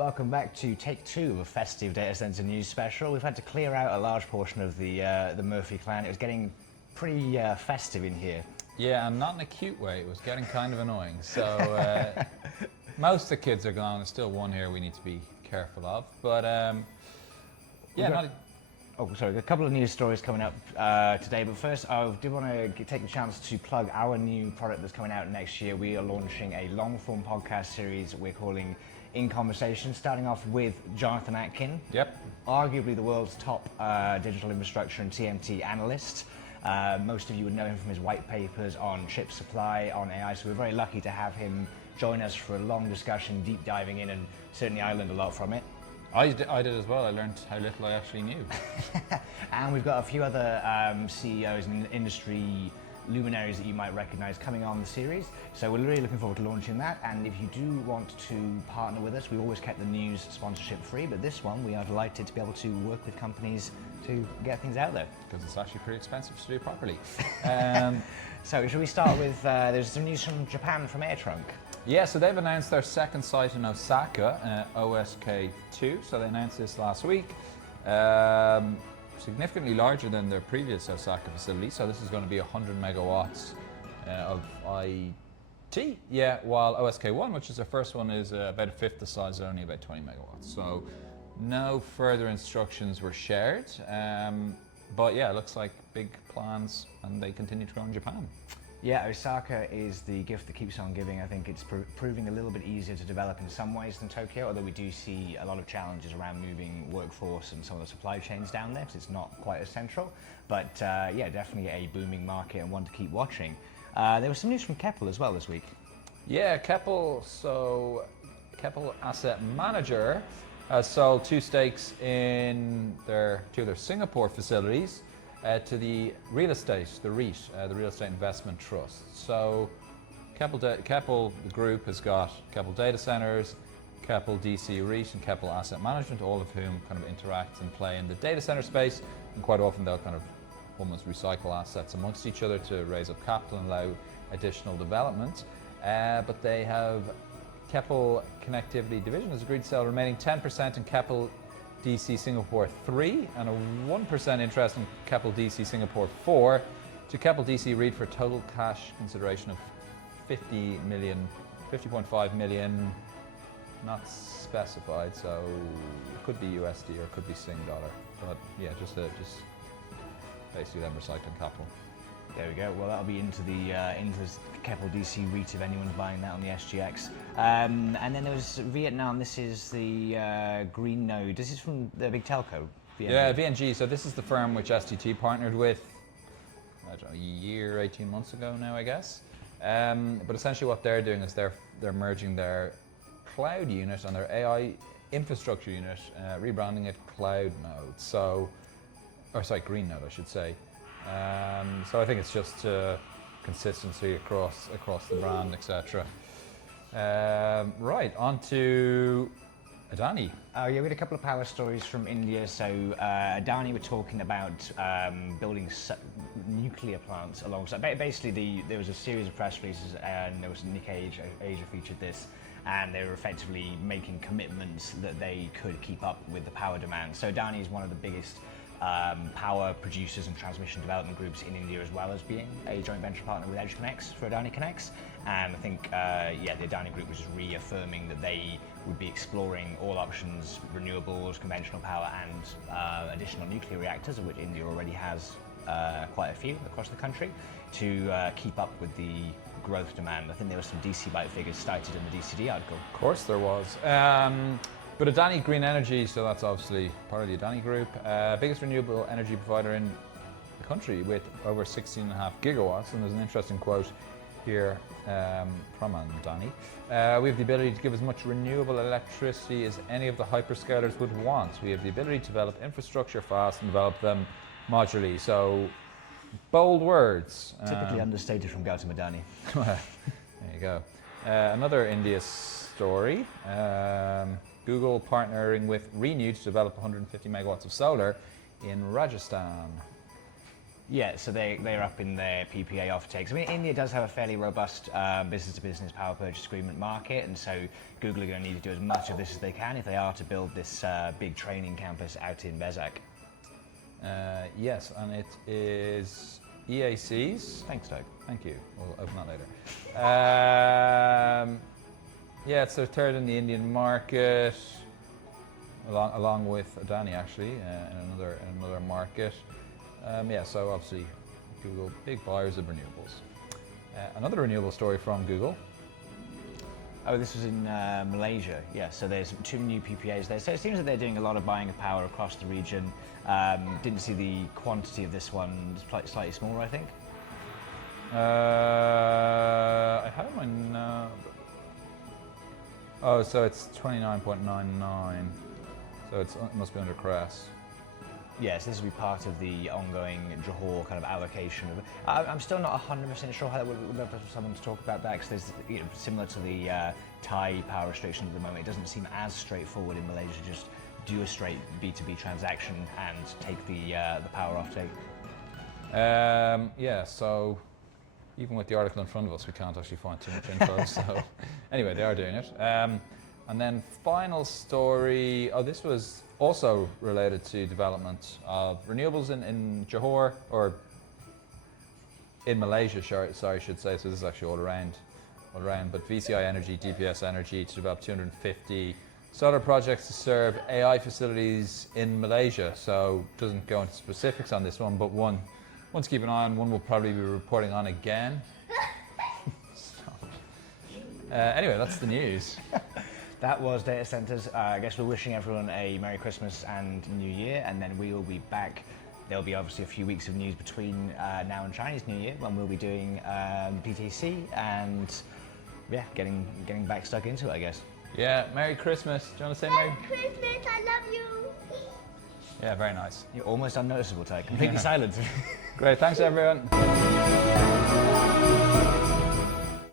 Welcome back to take two of a festive data center news special. We've had to clear out a large portion of the Murphy clan. It was getting pretty festive in here. Yeah, and not in a cute way. It was getting kind of annoying. So most of the kids are gone. There's still one here we need to be careful of. But yeah, sorry, a couple of news stories coming up today. But first, I did want to take the chance to plug our new product that's coming out next year. We are launching a long-form podcast series we're calling In Conversation, starting off with Jonathan Atkin. Yep. Arguably the world's top digital infrastructure and TMT analyst. Most of you would know him from his white papers on chip supply, on AI, so we're very lucky to have him join us for a long discussion, deep diving in, and certainly I learned a lot from it. I did as well. I learned how little I actually knew. And we've got a few other CEOs and industry luminaries that you might recognize coming on the series. So we're really looking forward to launching that. And if you do want to partner with us, we always kept the news sponsorship free, but this one we are delighted to be able to work with companies to get things out there. Because it's actually pretty expensive to do properly. So should we start with, there's some news from Japan from AirTrunk. Yeah, so they've announced their second site in Osaka, OSK2. So they announced this last week. Significantly larger than their previous Osaka facility. So this is going to be 100 megawatts of IT. Yeah, while OSK1, which is their first one, is about a fifth the size, only about 20 megawatts. So no further instructions were shared. But yeah, it looks like big plans, and they continue to grow in Japan. Yeah, Osaka is the gift that keeps on giving. I think it's proving a little bit easier to develop in some ways than Tokyo, although we do see a lot of challenges around moving workforce and some of the supply chains down there, because it's not quite as central. But yeah, definitely a booming market and one to keep watching. There was some news from Keppel as well this week. Yeah, Keppel. So Keppel Asset Manager has sold two stakes in two of their Singapore facilities to the real estate, the REIT, the Real Estate Investment Trust. So Keppel Group has got Keppel Data Centers, Keppel DC REIT, and Keppel Asset Management, all of whom kind of interact and play in the data center space. And quite often they'll kind of almost recycle assets amongst each other to raise up capital and allow additional development. But they have Keppel Connectivity Division has agreed to sell remaining 10% in Keppel DC Singapore 3 and a 1% interest in Keppel DC Singapore 4 to Keppel DC REIT for a total cash consideration of 50.5 million, not specified, so it could be USD or it could be Sing dollar. But yeah, just basically them recycling capital. There we go. Well, that'll be into the Keppel DC REIT if anyone's buying that on the SGX. And then there was Vietnam. This is the GreenNode. This is from the big telco. VNG. Yeah, VNG. So this is the firm which STT partnered with, I don't know, a year, 18 months ago now, I guess. But essentially what they're doing is they're merging their cloud unit and their AI infrastructure unit, rebranding it CloudNode. So, or sorry, GreenNode, I should say. So I think it's just consistency across the brand, etc. Right, on to Adani. Oh yeah, we had a couple of power stories from India. So Adani were talking about building nuclear plants alongside. Basically, there was a series of press releases, and there was 𝐤𝐴sia featured this, and they were effectively making commitments that they could keep up with the power demand. So Adani is one of the biggest power producers and transmission development groups in India, as well as being a joint venture partner with EdgeConneX for Adani Connects. And I think, yeah, the Adani Group was just reaffirming that they would be exploring all options, renewables, conventional power, and additional nuclear reactors, of which India already has quite a few across the country, to keep up with the growth demand. I think there were some DC byte figures cited in the DCD article. Of course there was. But Adani Green Energy, so that's obviously part of the Adani Group, biggest renewable energy provider in the country with over 16.5 gigawatts. And there's an interesting quote here from Adani. We have the ability to give as much renewable electricity as any of the hyperscalers would want. We have the ability to develop infrastructure fast and develop them modularly. So, bold words. Typically understated from Gautam Adani. There you go. Another India story. Google partnering with ReNew to develop 150 megawatts of solar in Rajasthan. Yeah, so they're up in their PPA offtakes. I mean, India does have a fairly robust business-to-business power purchase agreement market, and so Google are going to need to do as much of this as they can if they are to build this big training campus out in 𝐵𝐸𝐺. Yes, and it is EACs. Thanks, Doug. Thank you. We'll open that later. Yeah, it's their third in the Indian market, along with Adani actually, in another market. Yeah, so obviously Google, big buyers of renewables. Another renewable story from Google. Oh, this was in Malaysia. Yeah, so there's 2 new PPAs there. So it seems that they're doing a lot of buying of power across the region. Didn't see the quantity of this one. It's slightly smaller, I think. I had it in my oh, so it's 29.99. So it must be under CRESS. Yes, this will be part of the ongoing Johor kind of allocation. I'm still not 100% sure how that would love for someone to talk about that, because there's, similar to the Thai power restriction at the moment, it doesn't seem as straightforward in Malaysia to just do a straight B2B transaction and take the power offtake. Yeah, so even with the article in front of us, we can't actually find too much info. So anyway, they are doing it. And then final story, this was also related to development of renewables in Johor, or in Malaysia, sorry, I should say. So this is actually all around. But VCI Energy, DPS Energy to develop 250 solar projects to serve AI facilities in Malaysia. So doesn't go into specifics on this one, but one to keep an eye on. One we'll probably be reporting on again. Anyway, that's the news. That was data centers. I guess we're wishing everyone a Merry Christmas and New Year, and then we will be back. There'll be obviously a few weeks of news between now and Chinese New Year, when we'll be doing PTC and yeah, getting back stuck into it, I guess. Yeah, Merry Christmas. Do you want to say Merry Christmas, I love you. Yeah, very nice. You're almost unnoticeable, Ty. Completely silent. Great, thanks everyone.